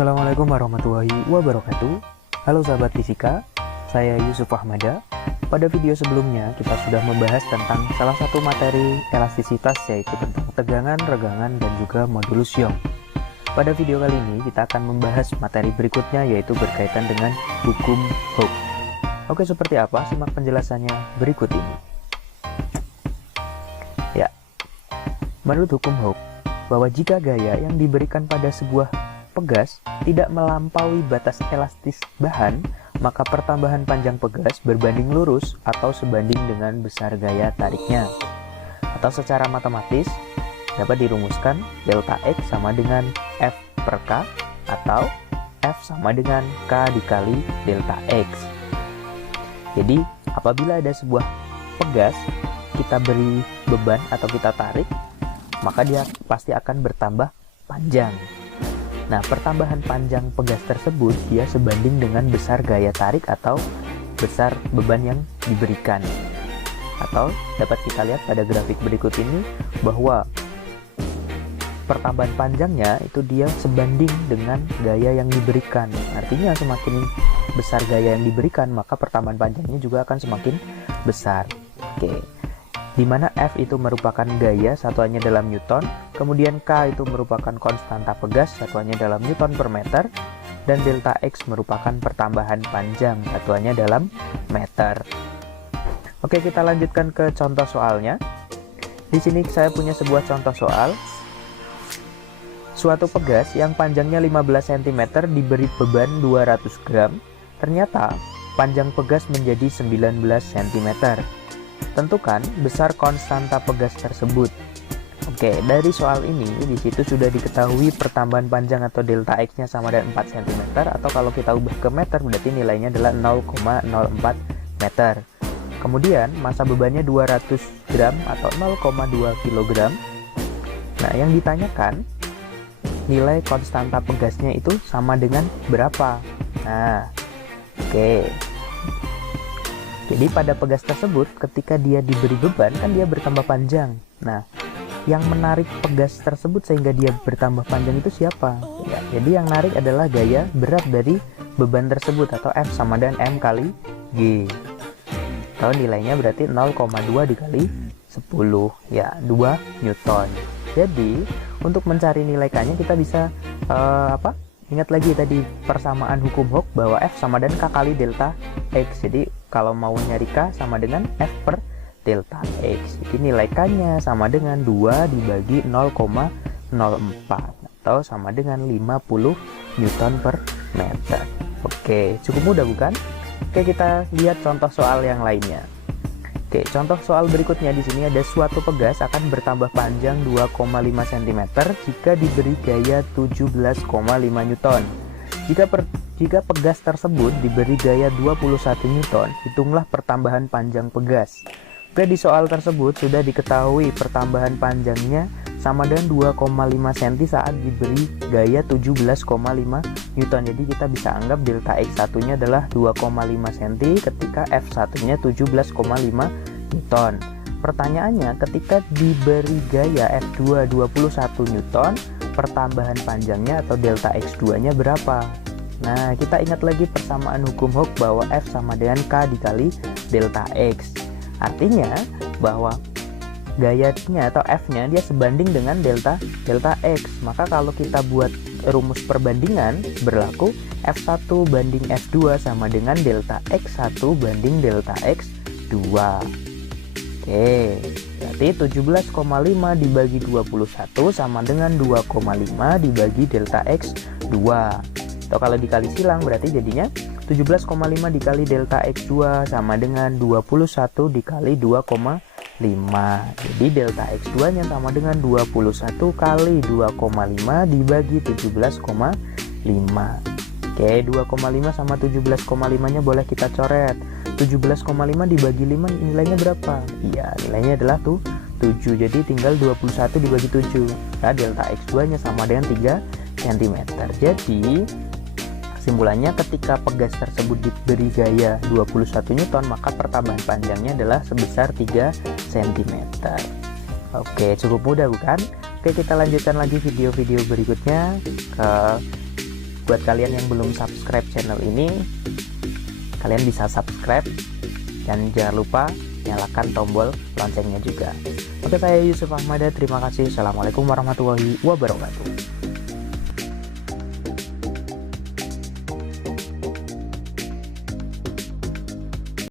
Assalamualaikum warahmatullahi wabarakatuh. Halo sahabat fisika, saya Yusuf Ahmada. Pada video sebelumnya kita sudah membahas tentang salah satu materi elastisitas, yaitu tentang tegangan, regangan, dan juga modulus Young. Pada video kali ini kita akan membahas materi berikutnya, yaitu berkaitan dengan hukum Hooke. Oke, seperti apa? Simak penjelasannya berikut ini. Ya, menurut hukum Hooke, bahwa jika gaya yang diberikan pada sebuah pegas tidak melampaui batas elastis bahan, maka pertambahan panjang pegas berbanding lurus atau sebanding dengan besar gaya tariknya. Atau secara matematis dapat dirumuskan delta X sama dengan F per K, atau F sama dengan K dikali delta X. Jadi apabila ada sebuah pegas, kita beri beban atau kita tarik, maka dia pasti akan bertambah panjang. Nah, pertambahan panjang pegas tersebut dia sebanding dengan besar gaya tarik atau besar beban yang diberikan. Atau dapat kita lihat pada grafik berikut ini bahwa pertambahan panjangnya itu dia sebanding dengan gaya yang diberikan. Artinya semakin besar gaya yang diberikan, maka pertambahan panjangnya juga akan semakin besar. Oke. Di mana F itu merupakan gaya, satuannya dalam Newton, kemudian K itu merupakan konstanta pegas, satuannya dalam Newton per meter, dan delta X merupakan pertambahan panjang, satuannya dalam meter. Oke, kita lanjutkan ke contoh soalnya. Di sini saya punya sebuah contoh soal. Suatu pegas yang panjangnya 15 cm diberi beban 200 gram, ternyata panjang pegas menjadi 19 cm. Tentukan besar konstanta pegas tersebut. Oke, dari soal ini di situ sudah diketahui pertambahan panjang atau delta X-nya sama dengan 4 cm, atau kalau kita ubah ke meter berarti nilainya adalah 0,04 meter. Kemudian massa bebannya 200 gram atau 0,2 kg. Nah, yang ditanyakan nilai konstanta pegasnya itu sama dengan berapa? Nah, oke. Jadi pada pegas tersebut ketika dia diberi beban kan dia bertambah panjang. Nah, yang menarik pegas tersebut sehingga dia bertambah panjang itu siapa? Ya, jadi yang narik adalah gaya berat dari beban tersebut atau F sama dengan M kali G. Atau nilainya berarti 0,2 dikali 10, ya 2 Newton. Jadi untuk mencari nilai K-nya kita bisa ingat lagi tadi persamaan hukum Hooke bahwa F sama dengan K kali delta X. Jadi kalau mau nyari K sama dengan F per delta X. Jadi nilai K-nya sama dengan 2 dibagi 0,04 atau sama dengan 50 Newton per meter. Oke, cukup mudah bukan? Oke, kita lihat contoh soal yang lainnya. Oke, contoh soal berikutnya di sini ada suatu pegas akan bertambah panjang 2,5 cm jika diberi gaya 17,5 Newton. Jika pegas tersebut diberi gaya 21 Newton, hitunglah pertambahan panjang pegas. Oke, di soal tersebut sudah diketahui pertambahan panjangnya sama dengan 2,5 cm saat diberi gaya 17,5 Newton. Jadi kita bisa anggap delta X1 nya adalah 2,5 cm ketika F1 nya 17,5 Newton. Pertanyaannya, ketika diberi gaya F2 21 Newton, pertambahan panjangnya atau delta X2 nya berapa? Nah, kita ingat lagi persamaan hukum Hooke bahwa F sama dengan K dikali delta X. Artinya bahwa gayanya atau F-nya dia sebanding dengan delta X. Maka kalau kita buat rumus perbandingan berlaku F1 banding F2 sama dengan delta X1 banding delta X2. Oke, berarti 17,5 dibagi 21 sama dengan 2,5 dibagi delta X2. Atau kalau dikali silang berarti jadinya 17,5 dikali delta X2 sama dengan 21 dikali 2,5. Jadi delta X2 nya sama dengan 21 kali 2,5 dibagi 17,5. Oke, 2,5 sama 17,5 nya boleh kita coret. 17,5 dibagi 5 nilainya berapa? Iya, nilainya adalah 7. Jadi tinggal 21 dibagi 7. Nah, delta X2 nya sama dengan 3 cm. Jadi kesimpulannya, ketika pegas tersebut diberi gaya 21 Newton, maka pertambahan panjangnya adalah sebesar 3 cm. Oke, cukup mudah bukan? Oke, kita lanjutkan lagi video-video berikutnya ke buat kalian yang belum subscribe channel ini, kalian bisa subscribe dan jangan lupa nyalakan tombol loncengnya juga. Oke, saya Yusuf Ahmada, terima kasih. Assalamualaikum warahmatullahi wabarakatuh.